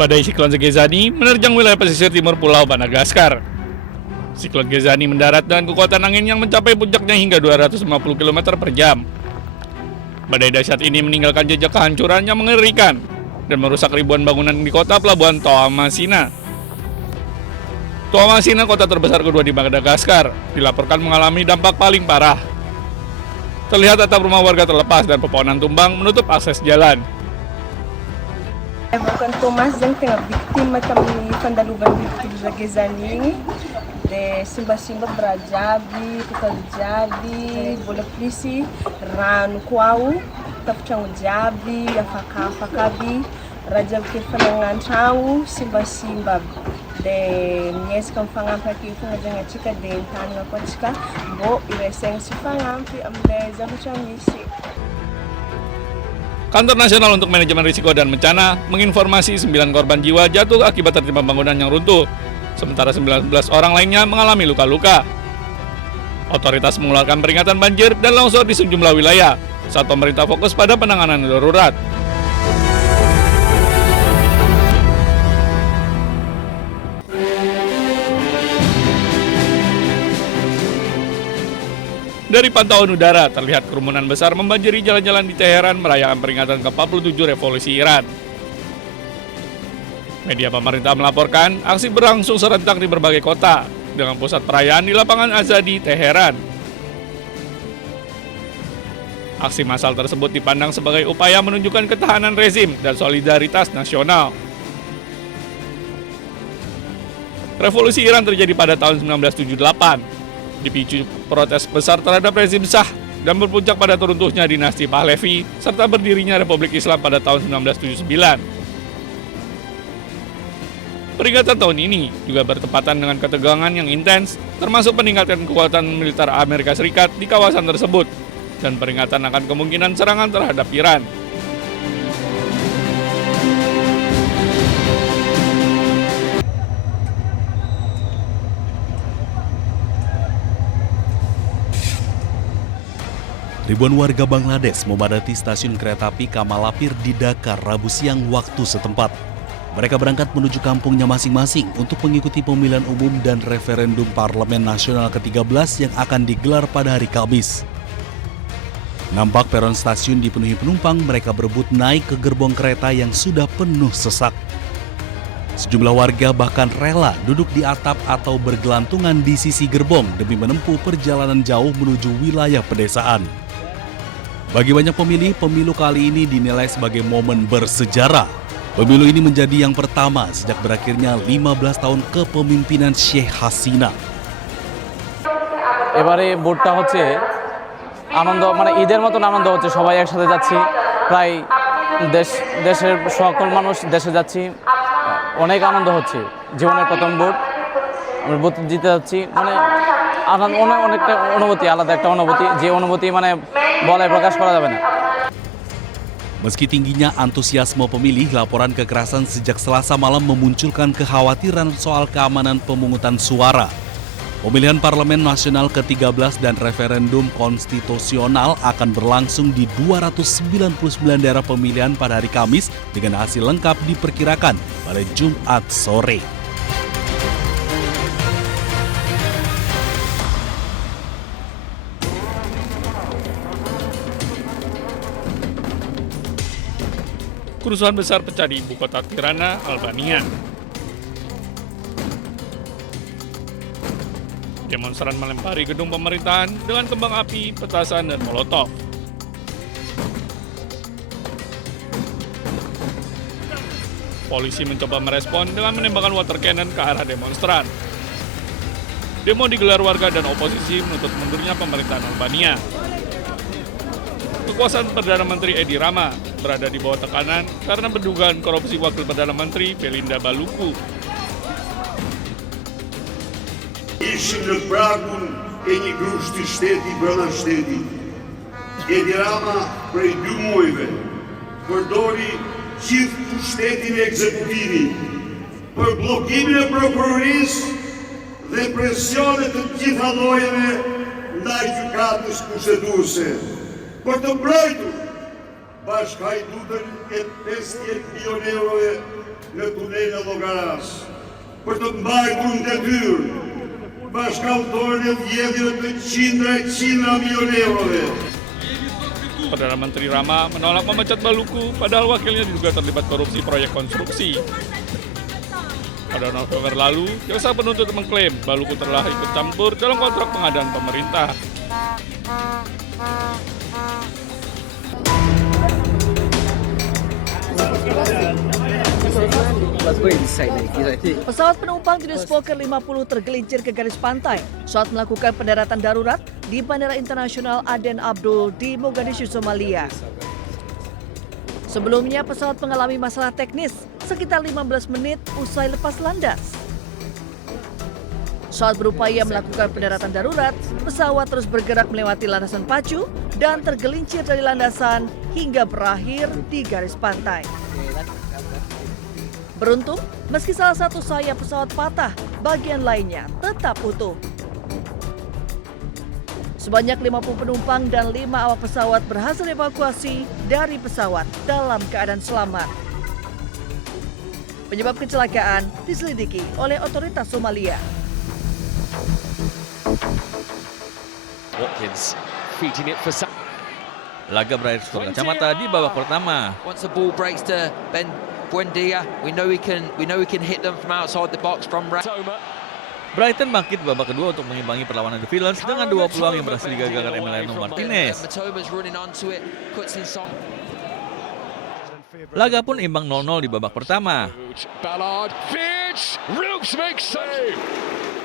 Badai siklon Gegezani menerjang wilayah pesisir timur Pulau Madagaskar. Siklon Gegezani mendarat dengan kekuatan angin yang mencapai puncaknya hingga 250 km per jam. Badai dahsyat ini meninggalkan jejak kehancuran yang mengerikan dan merusak ribuan bangunan di kota pelabuhan Toamasina. Toamasina, kota terbesar kedua di Madagaskar, dilaporkan mengalami dampak paling parah. Terlihat atap rumah warga terlepas dan pepohonan tumbang menutup akses jalan. Bukan Thomas yang tengah biktima kami pandaluban biktim Gegezani de simba-simba berajabi, tukang jabi, bola polisi, rano kuau, tapcang jabi, afaka-afakabi, raja kefanangan trano, simba-simba de mies kang fangampi kung nga chika de tanga ko chika bo ireseng si fangampi amleza misi. Kantor Nasional untuk Manajemen Risiko dan Bencana menginformasi 9 korban jiwa jatuh akibat tertimpa bangunan yang runtuh, sementara 19 orang lainnya mengalami luka-luka. Otoritas mengeluarkan peringatan banjir dan longsor di sejumlah wilayah, saat pemerintah fokus pada penanganan darurat. Dari pantauan udara, terlihat kerumunan besar membanjiri jalan-jalan di Teheran merayakan peringatan ke-47 Revolusi Iran. Media pemerintah melaporkan aksi berlangsung serentak di berbagai kota, dengan pusat perayaan di lapangan Azadi, Teheran. Aksi massal tersebut dipandang sebagai upaya menunjukkan ketahanan rezim dan solidaritas nasional. Revolusi Iran terjadi pada tahun 1978. Dipicu protes besar terhadap rezim Shah dan berpuncak pada runtuhnya dinasti Pahlavi serta berdirinya Republik Islam pada tahun 1979. Peringatan tahun ini juga bertepatan dengan ketegangan yang intens, termasuk peningkatan kekuatan militer Amerika Serikat di kawasan tersebut dan peringatan akan kemungkinan serangan terhadap Iran. Ribuan warga Bangladesh memadati stasiun kereta api Kamalapir di Dhaka Rabu siang waktu setempat. Mereka berangkat menuju kampungnya masing-masing untuk mengikuti pemilihan umum dan referendum Parlemen Nasional ke-13 yang akan digelar pada hari Kamis. Nampak peron stasiun dipenuhi penumpang, mereka berebut naik ke gerbong kereta yang sudah penuh sesak. Sejumlah warga bahkan rela duduk di atap atau bergelantungan di sisi gerbong demi menempuh perjalanan jauh menuju wilayah pedesaan. Bagi banyak pemilih, pemilu kali ini dinilai sebagai momen bersejarah. Pemilu ini menjadi yang pertama sejak berakhirnya 15 tahun kepemimpinan Sheikh Hasina. এবারে ভোটটা হচ্ছে আনন্দ, মানে ঈদের মতন আনন্দ হচ্ছে, সবাই একসাথে যাচ্ছি, প্রায় দেশের সকল মানুষ দেশে যাচ্ছি, অনেক আনন্দ হচ্ছে। জীবনের প্রথম ভোট, আমি ভোট জিতে যাচ্ছি, মানে আনন্দ, অনেকটা অনুভূতি, আলাদা একটা অনুভূতি, যে অনুভূতি মানে বলে প্রকাশ করা যাবে না। Meski tingginya antusiasme pemilih, laporan kekerasan sejak Selasa malam memunculkan kekhawatiran soal keamanan pemungutan suara. Pemilihan Parlemen Nasional ke-13 dan referendum konstitusional akan berlangsung di 299 daerah pemilihan pada hari Kamis dengan hasil lengkap diperkirakan pada Jumat sore. Kerusuhan besar pecah di ibu kota Tirana, Albania. Demonstran melempari gedung pemerintahan dengan kembang api, petasan, dan molotov. Polisi mencoba merespon dengan menembakkan water cannon ke arah demonstran. Demo digelar warga dan oposisi menuntut mundurnya pemerintahan Albania. Kekuasaan Perdana Menteri Edi Rama berada di bawah tekanan karena pendugaan korupsi Wakil Perdana Menteri Belinda Baluku. Ishim në pragun e një grushti shteti brenda shtetit. Edi Rama prej 2 muajve përdori gjithë pushtetin e ekzekutivit për bllokimin e prokurorisë dhe presionet të gjitha llojeve ndaj gjykatës kushtetuese për të mbrojtur bashkajtutën e 50 milion euroje në tunel e Llogaras, për të mbajtur në detyrë bashkëautorën e vjedhjeve të qindra milion euroje. Perdana Menteri Rama menolak memecat Baluku, padahal wakilnya diduga terlibat korupsi proyek konstruksi. Pada November lalu, jaksa penuntut mengklaim Baluku telah ikut campur dalam kontrak pengadaan pemerintah. Pesawat penumpang jenis Fokker 50 tergelincir ke garis pantai saat melakukan pendaratan darurat di Bandara Internasional Aden Abdul di Mogadishu, Somalia. Sebelumnya pesawat mengalami masalah teknis sekitar 15 menit usai lepas landas. Saat berupaya melakukan pendaratan darurat, pesawat terus bergerak melewati landasan pacu dan tergelincir dari landasan hingga berakhir di garis pantai. Beruntung, meski salah satu sayap pesawat patah, bagian lainnya tetap utuh. Sebanyak 50 penumpang dan 5 awak pesawat berhasil evakuasi dari pesawat dalam keadaan selamat. Penyebab kecelakaan diselidiki oleh otoritas Somalia. Watkins feeding it for laga berakhir skor kacamata di babak pertama. Once the ball breaks to Ben Buendia, we know we can hit them from outside the box from Brighton bangkit babak kedua untuk mengimbangi perlawanan The Villains dengan 2 peluang yang berhasil digagalkan Emiliano Martinez. Laga pun imbang 0-0 di babak pertama. Ballard, Fitch, Rooks makes save.